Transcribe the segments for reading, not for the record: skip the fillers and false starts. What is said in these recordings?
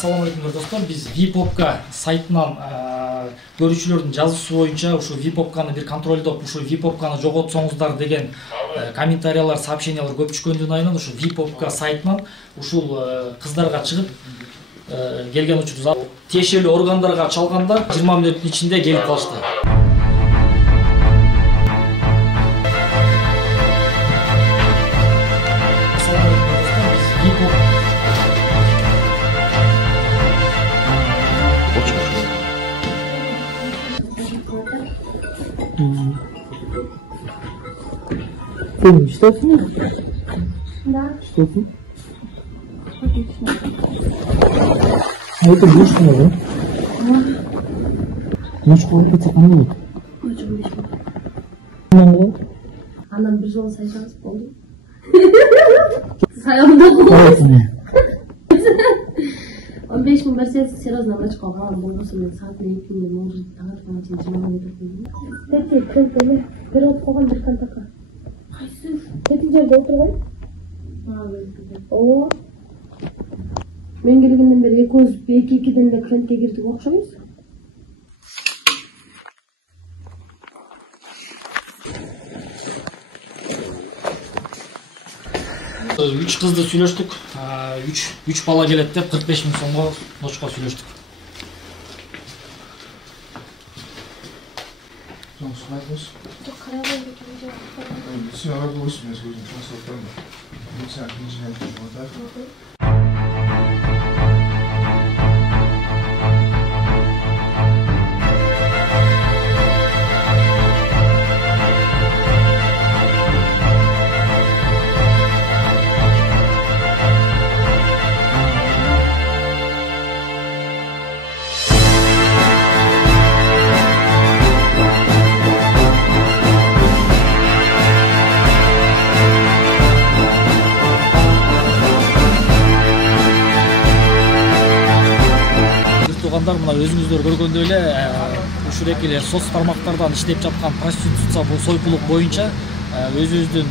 Assalamu алейкум достор, биз Vipopka сайтынан көрүүчүлөрдүн жазуусу боюнча ушу Vipopkаны бир контролдоп, ушу Vipopkаны жоготсоңуздар деген комментариялар, сообщениялар көп түшкөндүн айынан ушу Vipopka сайтынан ушул кыздарга чыгып келген учурда тиешелүү органдарга чалганда 20 мүнөттүн ичинде келип калышты. Что с ним? Да. Что с ним? Отлично. А это бешено, да? Да. Ночку опыться кому нет? Очень бешено. Анам bir жолу сайсаңыз болду. Сайымда болду. 15 миң берсеңиз серьезно врачка алган болбосо мен саатына 2 миң может таңертеңге чейин жумаган экен. Тети кентеле бир от койгон бир контакка. Кайсы? Тети жерде отурган? Ооба. Мен келгенден бери экөөбүз 2-2ден эле клиентке кирдик окшойбуз. Үч кызды сүйлөштүк. 3 бала келет деп 45 миң сомго ночко сүйлөштүк. Мына өзүңүздөр көргөндөй эле ушурдеки эле соц тармактардан иштеп жаткан проституция сойкулук боюнча өзүбүздүн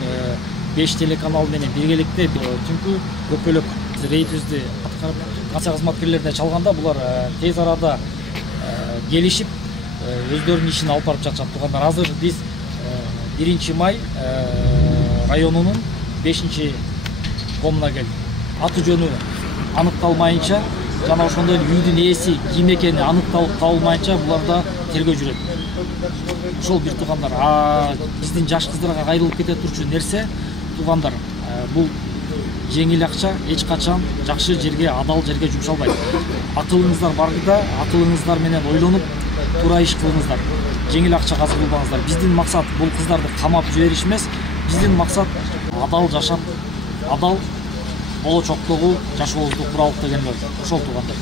5 телеканал менен биргеликте түнкү көпөлөк рейдибизди аткарып катча кызматкерлерине чалганда булар тез арада келишип өздөрүнүн ишин алып барып жатышат. Туугандар, азыр биз 1 май районунун 5-комуна келдик. Аты жөнү аныкталмайынча жана ошондой үйдүн ээси ким экени аныкталып табылмайынча буларда тергөө жүрөт. Ошол бир туугандар, биздин жаш кыздарга кайрылып кете турчу нерсе, туугандар, бул жеңил акча эч качан жакшы жерге, адал жерге жумшалбайт. Акылыңыздар барда, акылыңыздар менен ойлонуп, туура иш кылыңыздар. Жеңил акчага кылбаңыздар. Биздин максат бул кыздарды камап жибериш эмес, биздин максат адал жашап, адал болочоктогу жашообузду куралык деген ошол туугандар.